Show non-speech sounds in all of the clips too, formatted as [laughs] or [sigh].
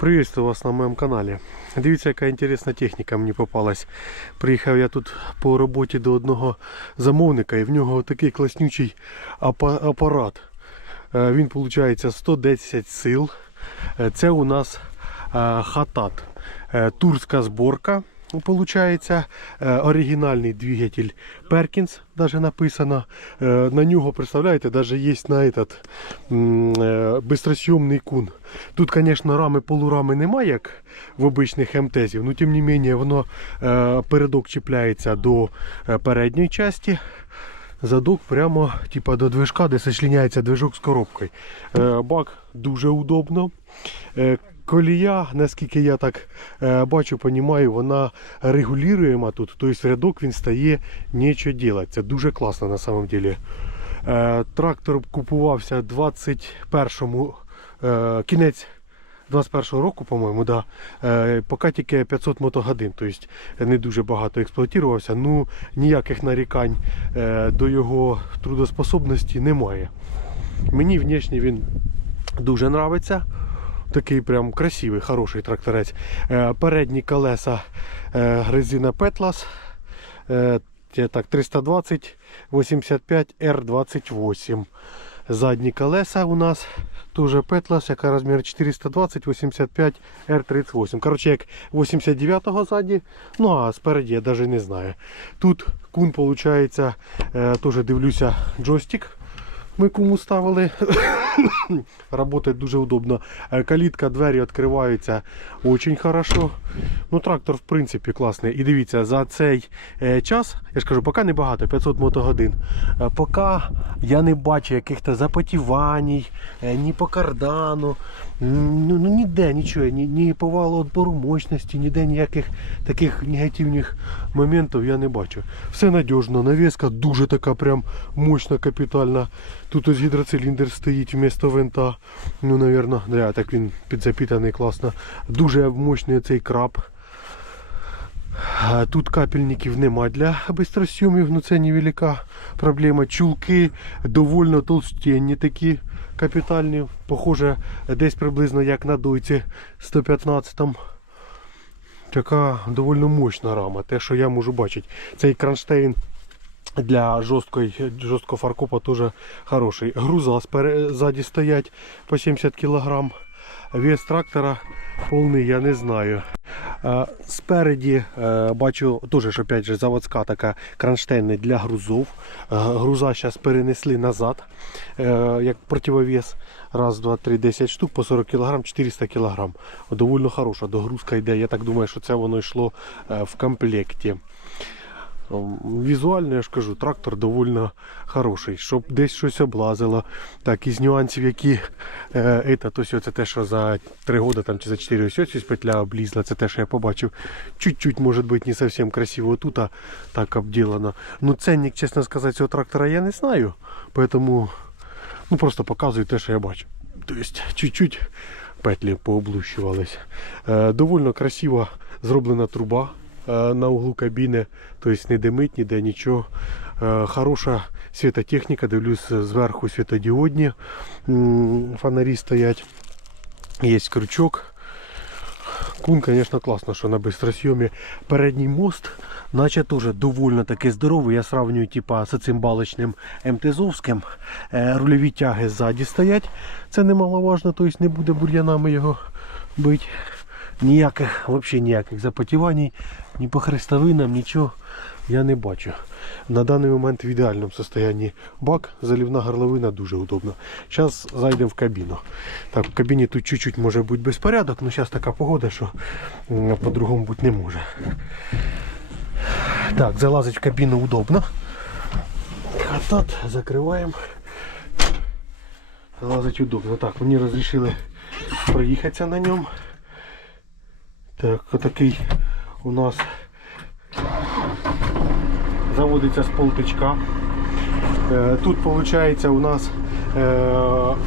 Приветствую вас на моєму каналі. Дивіться, яка інтересна техніка мені попалась. Приїхав я тут по роботі до одного замовника і в нього такий класнючий апа- апарат. Е, Він виходить 110 сил. Е, Це у нас е, хатат. Турська зборка. Получається е, оригінальний двигатель Perkins, даже написано. Е, На нього, представляєте, даже є на этот е, кун. Тут, звісно, рами полурами немає, як в обичних МТЗів, але тим не менше воно передок чіпляється до передньої частини. Задок прямо типа, до движка, де сочліняється движок з коробкою. Бак дуже удобно. Колія, наскільки я так е, бачу, понімаю, вона регулюємо тут. Тобто рядок він стає нічого делать. Це дуже класно на самом деле. Трактор купувався 21-му, е, кінець 21-го року, по-моєму, да. е, поки тільки 500 мотогодин, тобто не дуже багато експлуатувався. Ну, ніяких нарікань до його трудоспособності немає. Мені внешне він дуже подобається. Такий прям красивий, хороший тракторець. Е, Передні колеса е, резина. Е, так, 320 85 R28. Задні колеса у нас теж Petlas, яка розмір 420 85 R38. Коротше, як 89-го ззаді, ну а спереді я навіть не знаю. Тут кун, виходить, е, теж дивлюся джойстик. Ми кому ставили. [laughs] Работает дуже удобно. Е, Калітка, двері відкриваються дуже хорошо. Ну, трактор, в принципі, класний. І дивіться, за цей е, час, я ж кажу, поки не багато, 500 мотогодин. Е, поки я не бачу якихось запотівань, ні по кардану, ну, ну ніде нічого, ні, ні повалу відбору мощності, ніде ніяких таких негативних моментів я не бачу. Все надіжно, навіска дуже така прям мощна, капітальна. Тут ось гідроциліндр стоїть вмісто винта. Ну, навірно, да, так він підзапітаний класно. Дуже мощний цей краб. Тут капельників нема для бистросйомів, ну це невелика проблема. Чулки довольно толстенні такі капітальні. Похоже, десь приблизно як на дойці 115 Така доволі мощна рама. Те, що я можу бачити. Цей кронштейн для жорсткої, жорсткого фаркопа теж хороший. Груза ззаді стоять по 70 кг. Вес трактора повний, я не знаю. Е, Спереді е, бачу теж опять же, заводська така кронштейни для грузов. Е, Груза зараз перенесли назад, як противовес. Раз, два, три, 10 штук по 40 кг, 400 кг. Довольно хороша догрузка йде. Я так думаю, що це воно йшло в комплекті. Візуально я ж кажу, трактор доволі хороший, щоб десь щось облазило. Так, із нюансів, які е, ета, то це те, що за 3 роки там, чи за 4 ось ось петля облізла, це те, що я побачив. Чуть-чуть, може бути, не зовсім красиво тут, а так обділено. Ну, ценник, чесно сказати, цього трактора я не знаю. Поэтому ну, просто показую те, що я бачу. Тобто, чуть-чуть петлі пооблущувались. Е, довольно красиво зроблена труба е, на углу кабіни, тобто не димить ніде нічого. Е, Хороша світотехніка, дивлюсь зверху світодіодні фонарі стоять. Є крючок. Кун, звісно, класно, що на бистросйомі. Передній мост, наче теж доволі таки здоровий. Я сравнюю типа, з цим балочним МТЗовським. Е, Рульові тяги ззаді стоять. Це немаловажно, тобто не буде бур'янами його бити. Ніяких, взагалі ніяких запотівань, ні по хрестовинам, нічого я не бачу. На даний момент в ідеальному стані бак, залівна горловина дуже удобна. Зараз зайдемо в кабіну. Так, в кабіні тут чуть-чуть може бути безпорядок, але зараз така погода, що по-другому бути не може. Так, залазить в кабіну удобно. Хатат закриваємо. Залазить удобно. Так, мені розрішили проїхатися на ньому. Так, отакий у нас заводиться з полтичка. Е, Тут виходить у нас е,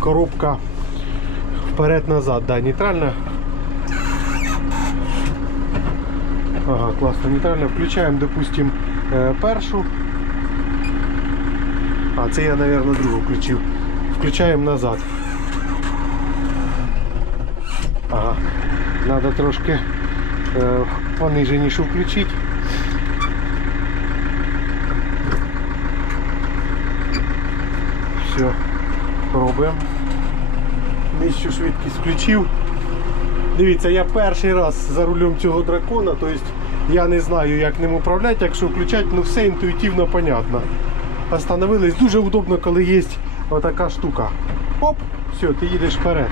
коробка вперед-назад, да, нейтральна. Ага, класно, нейтральна. Включаємо, допустим, е, першу. А, це я, мабуть, другу включив. Включаємо назад. Ага. Надо трошки е, пониженіше включити. Все, пробуємо. Нижчу швидкість включив. Дивіться, я перший раз за рулем цього дракона, тобто я не знаю, як ним управляти, якщо включати, ну все інтуїтивно понятно. Остановились. Дуже удобно, коли є отака штука. Оп, все, ти їдеш вперед.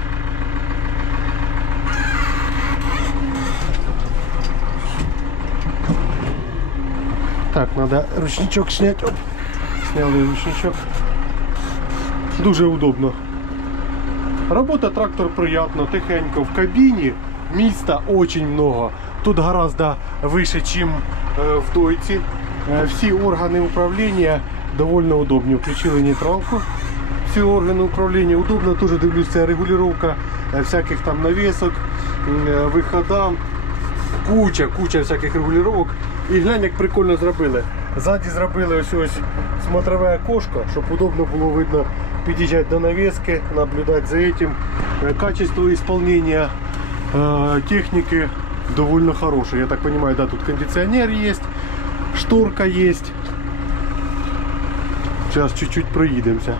Так, треба ручничок зняти. Оп. Сняли ручничок. Дуже удобно. Робота трактор приятна, тихенько. В кабіні міста очень много. Тут гораздо вище, ніж в дойці. Е, Всі органи управління доволі удобні. Включили нейтралку. Всі органи управління удобно. Теж дивлюся регулювання е, всяких там навісок, е. Куча, куча всяких регулювань. І глянь, як прикольно зробили. Ззаді зробили ось ось смотрове окошко, щоб удобно було видно під'їжджати до навіски, наблюдати за этим. Е, Качество исполнения э, техники довольно хорошее. Я так понимаю, да, тут кондиционер есть, шторка есть. Сейчас чуть-чуть проїдемося.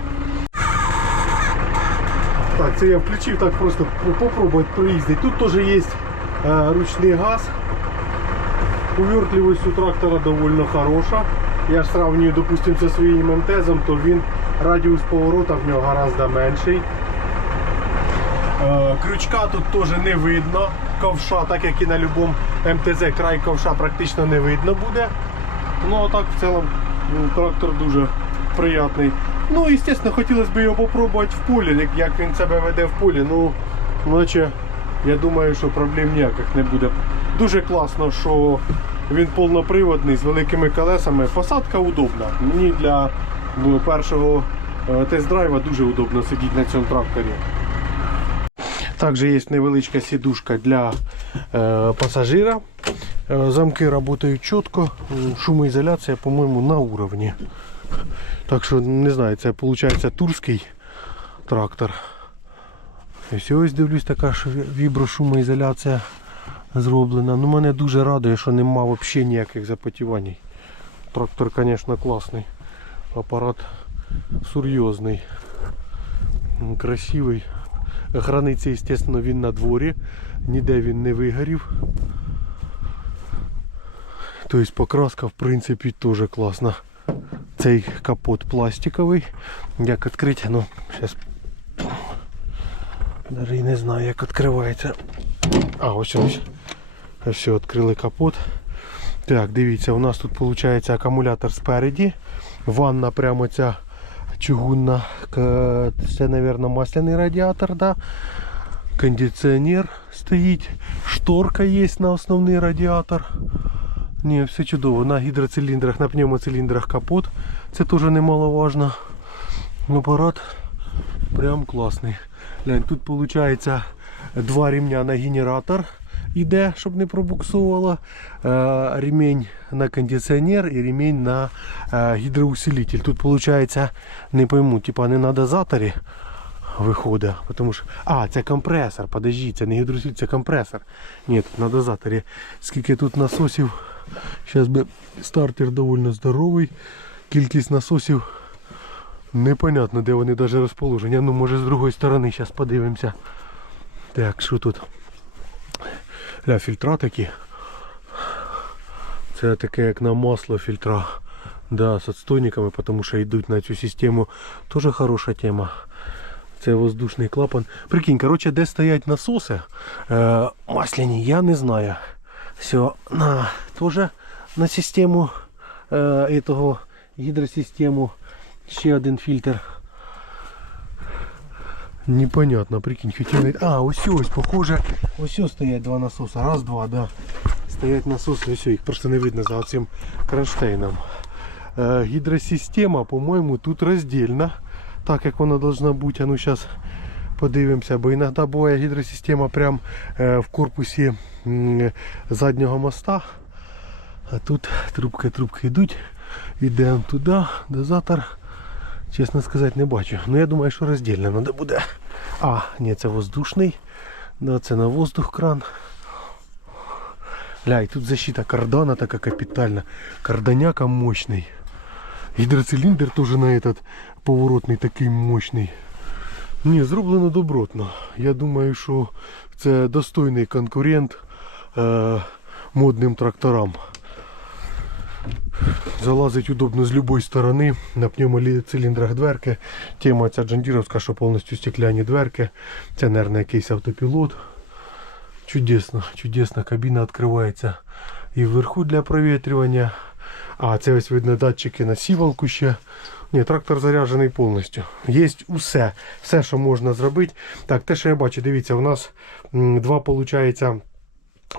Так, це я включив так просто попробувати проїздити. Тут теж є е, ручний газ. Увертливость у трактора довольно хороша. Я ж сравнюю, допустим, зі своїм МТЗом, то він радіус поворота в нього гораздо менший. Е, Крючка тут теж не видно. Ковша, так як і на будь-якому МТЗ, край ковша практично не видно буде. Ну а так в цілому трактор дуже приятний. Ну, звісно, хотілося б його попробувати в полі, як він себе веде в полі. Ну, наче я думаю, що проблем ніяких не буде. Дуже класно, що він повноприводний з великими колесами. Посадка удобна. Мені для ну, першого е, тест-драйва дуже удобно сидіти на цьому тракторі. Також є невеличка сідушка для е, пасажира. Е, замки працюють чітко, шумоізоляція, по-моєму, на уровні. Так що не знаю, це виходить турський трактор. І ось дивлюсь, така віброшумоізоляція зроблена. Ну, мене дуже радує, що нема взагалі ніяких запотівань. Трактор, звісно, класний. Апарат серйозний. Красивий. Границі, звісно, він на дворі. Ніде він не вигорів. Тобто покраска в принципі теж класна. Цей капот пластиковий. Як відкрити, ну, зараз. Навіть не знаю, як відкривається. А, ось ось. Все, відкрили капот. Так, дивіться, у нас тут виходить акумулятор спереді. Ванна прямо ця чугунна. Це, мабуть, масляний радіатор, да? кондиціонер стоїть, шторка є на основний радіатор. Ні, все чудово. На гідроциліндрах, на пневмоциліндрах капот. Це теж немаловажно. Апарат прям класний. Глянь, тут виходить два ремня на генератор іде, щоб не пробуксовувало. Е, ремень на кондиціонер і ремень на е, гідроусилитель. Тут виходить, не пойму, типа не на дозаторі виходить. Потому що... А, це компресор, подожди, це не гідроусилитель, це компресор. Ні, тут на дозаторі. Скільки тут насосів. Зараз би стартер доволі здоровий. Кількість насосів непонятно, де вони навіть розположені. Ну, може з другої сторони, зараз подивимося. Так, що тут? Ля, фільтра такі. Це таке як на масло фільтра. Да, з отстойниками, тому що йдуть на цю систему. Теж хороша тема. Це воздушний клапан. Прикинь, коротше, де стоять насоси е, масляні, я не знаю. Все, на, теж на систему е, этого, гідросистему. Ще один фільтр. Непонятно, прикинь, хотів знайти. А, ось похоже, ось ось стоять два насоса. Раз, два, да. Стоять насоси, ось їх просто не видно за цим кронштейном. Е, гідросистема, по-моєму, тут роздільна. Так як вона должна бути. А ну зараз подивимося, бо іноді буває гідросистема прямо е, в корпусі заднього моста. А тут трубки трубки йдуть. Йдемо туди, дозатор. Чесно сказати, не бачу. Ну я думаю, що роздільно треба буде. А, ні, це воздушний. Да, це на воздух кран. Ля, і тут защита кардана така капітальна. Карданяка мощний. Гідроциліндр теж на этот поворотний такий мощний. Ні, зроблено добротно. Я думаю, що це достойний конкурент е, модним тракторам. Залазить удобно з будь-якої сторони. На пневмоциліндрах дверки. Тема ця джандіровська, що повністю стекляні дверки. Це, мабуть, якийсь автопілот. Чудесно, чудесно. Кабіна відкривається і вверху для провітрювання. А, це ось видно датчики на сівалку ще. Ні, трактор заряджений повністю. Є усе, все, що можна зробити. Так, те, що я бачу, дивіться, у нас два, виходить,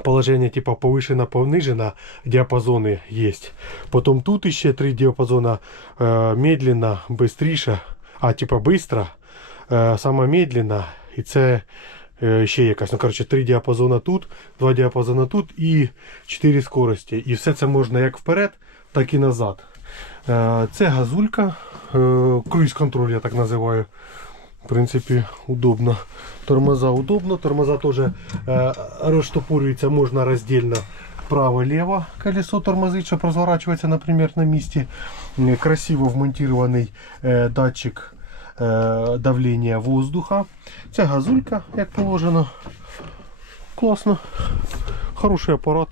положення, типа повишена, понижена, діапазони є. Потім тут ще три діапазона е, медленно, бистріше, а типа быстро, е, сама медленно, і це е, ще якась. Ну, коротше, три діапазона тут, два діапазона тут і чотири скорості. І все це можна як вперед, так і назад. Е, Це газулька, е, круїз-контроль, я так називаю. В принципі, удобно. Тормоза удобно. Тормоза теж е, розштопорюються можна роздільно право-лево колесо тормозить, щоб розворачуватися, наприклад, на місці. М, Красиво вмонтований е, датчик е, давлення воздуха. Це газулька, як положено. Класно. Хороший апарат.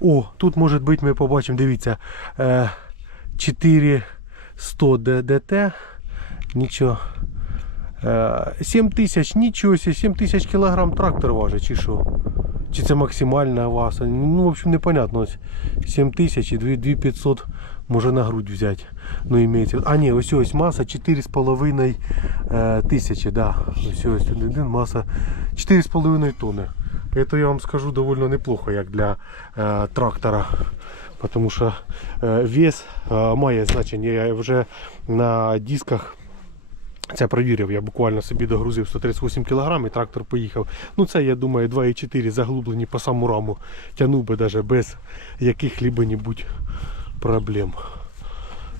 О, тут може бути, ми побачимо, дивіться, е, 4100 ДДТ. Нічого. Е, 7 тисяч, нічого себе, 7 тисяч кілограм трактор важить, чи що? Чи це максимальна васа? Ну, в общем, непонятно. Ось 7 тисяч і 2500 може на грудь взяти. Ну, імеється. А, ні, ось ось маса 4,5 е, тисячі, да. Ось ось один маса 4,5 тонни. Это я вам скажу довольно неплохо, як для е, трактора. Потому що е, вес е, має значення. Я вже на дисках це провірив, я буквально собі догрузив 138 кг і трактор поїхав. Ну це, я думаю, 2,4 заглублені по саму раму. Тянув би навіть без яких-либо-небудь проблем.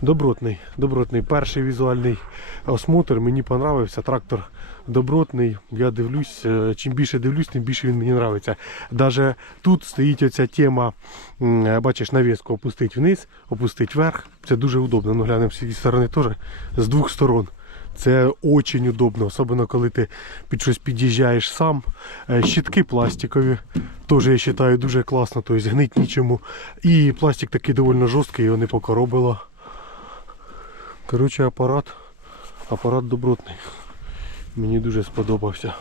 Добротний, добротний. Перший візуальний осмотр мені понравився. Трактор добротний. Я дивлюсь, е, чим більше дивлюсь, тим більше він мені подобається. Даже тут стоїть оця тема, бачиш, навіску опустити вниз, опустити вверх. Це дуже удобно. Ну глянемо з цієї сторони теж з двох сторон. Це дуже удобно, особливо коли ти під щось під'їжджаєш сам. Е, Щітки пластикові, теж я вважаю дуже класно, тобто гнить нічому. І пластик такий доволі жорсткий, його не покоробило. Коротше, апарат, апарат добротний. Мені дуже сподобався.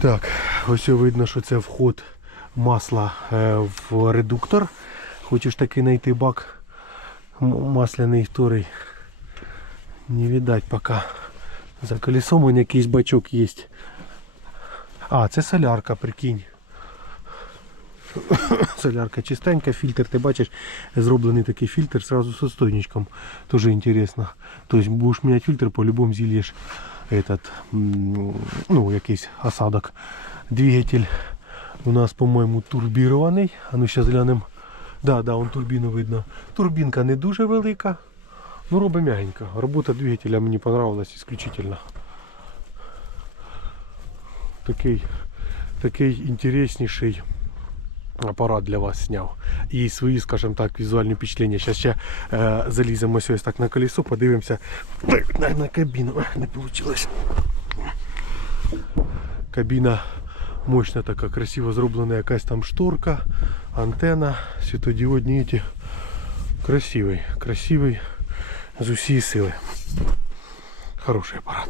Так, ось видно, що це вход масла е, в редуктор. Хочеш таки знайти бак масляний вторий. Не видать пока. За колесом он якийсь бачок є. А, це солярка, прикинь. [coughs] Солярка чистенька, фільтр, ти бачиш, зроблений такий фільтр сразу з отстойничком. Тоже интересно. Тобто будеш міняти фільтр, по-любому зільєш этот, ну, якийсь осадок. Двигатель у нас, по-моєму, турбірований. А ну зараз глянемо. Да, да, он турбіну видно. Турбінка не дуже велика. Ну, робить мягенько. Робота двигателя мені понравилась исключительно. Такий, такий інтересніший апарат для вас зняв. І свої, скажімо так, візуальні впечатлення. Зараз ще е, заліземо ось так на колесо, подивимося на, на кабіну. Ех, Не вийшло. Кабіна мощна така, красиво зроблена якась там шторка, антена, світодіодні ті. Красивий, красивий з усієї сили. Хороший апарат.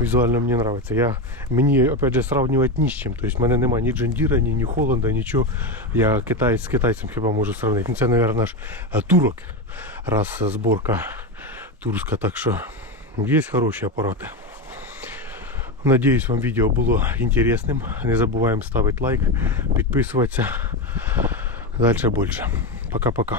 Візуально мені подобається. Я, мені опять же сравнювати ні з чим. Тобто в мене немає ні Джандіра, ні, ні Холланда, нічого. Я китаєць з китайцем хіба можу сравнити. Ну, Це, мабуть, наш е, турок. Раз зборка турська, так що є хороші апарати. Надіюсь, вам відео було інтересним. Не забуваємо ставити лайк, підписуватися. Дальше більше. Пока-пока.